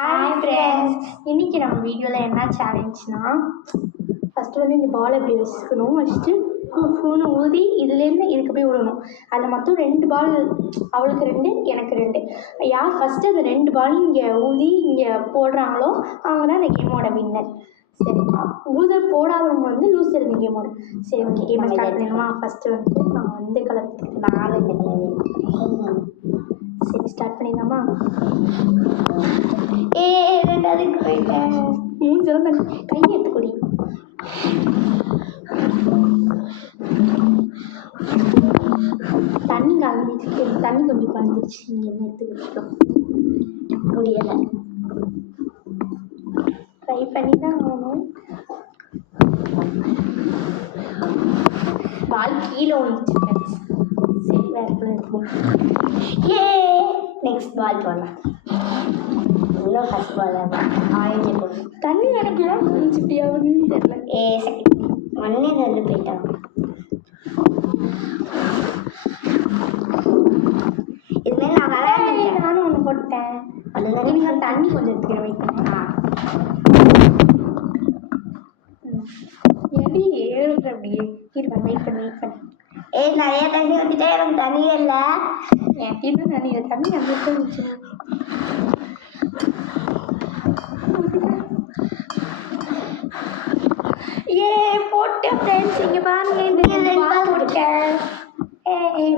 Hi friends, இன்றைக்கி நம்ம வீடியோவில் என்ன சேலஞ்ச்னா, ஃபஸ்ட்டு வந்து இந்த பால் இப்படி வச்சுக்கணும். வச்சுட்டு ஃபோனை ஊதி இதுலேருந்து இதுக்கு போய் விடணும். அதில் மொத்தம் 2 பால், அவளுக்கு 2 எனக்கு 2. யார் ஃபஸ்ட்டு அந்த 2 பாலையும் இங்கே ஊதி இங்கே போடுறாங்களோ அவங்க தான் அந்த கேமோட வின்னர். சரி, போடாதவங்க வந்து லூசர் இந்த கேமோட. சரி, ஓகே, கேமை ஸ்டார்ட் பண்ணிடுமா? ஃபஸ்ட்டு வந்து நான் வந்து கலருக்கு 4 இந்த கலர். சரி, ஸ்டார்ட் பண்ணிடலாமா? ரெண்டாவதுக்கு போயிட்டேன். மூஞ்செல்லாம் தண்ணி, கையை எடுத்துக்கூடி. தண்ணி கலந்துச்சு, தண்ணி கொஞ்சம் கலந்துருச்சு. நீங்கள் என்ன எடுத்துக்கிட்டோம் முடியலை, ட்ரை பண்ணி தான் ஆகணும். பால் கீழே விழுந்துச்சு ஃப்ரெண்ட்ஸ். சரி, வேறு கூட எடுத்துக்கோங்க. நெக்ஸ்ட் பால் போடலாம். இன்னும் ஃபஸ்ட் பால் ஆரஞ்சு போடணும். தண்ணி எனக்குலாம் விழுந்துச்சு இப்படியாவுன்னு தெரியல. செகண்ட் மண்ணே வந்து போயிட்டான். இதுமாரி நான் விளையாடுறேன். நானும் ஒன்று போட்டேன். அதுதான் நீங்கள் தண்ணி கொஞ்சம் எடுத்துக்கிறேன். வெயிட் பண்ணேன். எப்படி ஏழுற அப்படியே இருப்பேன். வெயிட் பண்ணி நிறைய தண்ணி ஊற்றிட்டே எனக்கு தண்ணியே இல்லை. இன்னும் தண்ணி தண்ணி அந்த இருந்துச்சு. போட்டேன் ஃப்ரெண்ட்ஸ். இங்கே பாருங்க, இந்த போட்டேன்.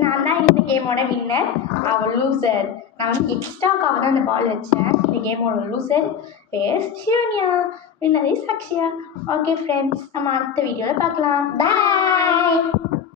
நான் தான் இந்த கேமோட வின்னர். அவள் லூசர். நான் வந்து எக்ஸ்ட்ராக்காக தான் அந்த பால் வச்சேன். இந்த கேமோட லூசர் பேர் ஷிவன்யா, வின்னர் சாக்ஷியா. ஓகே ஃப்ரெண்ட்ஸ், நம்ம அடுத்த வீடியோவில் பார்க்கலாம். பாய்.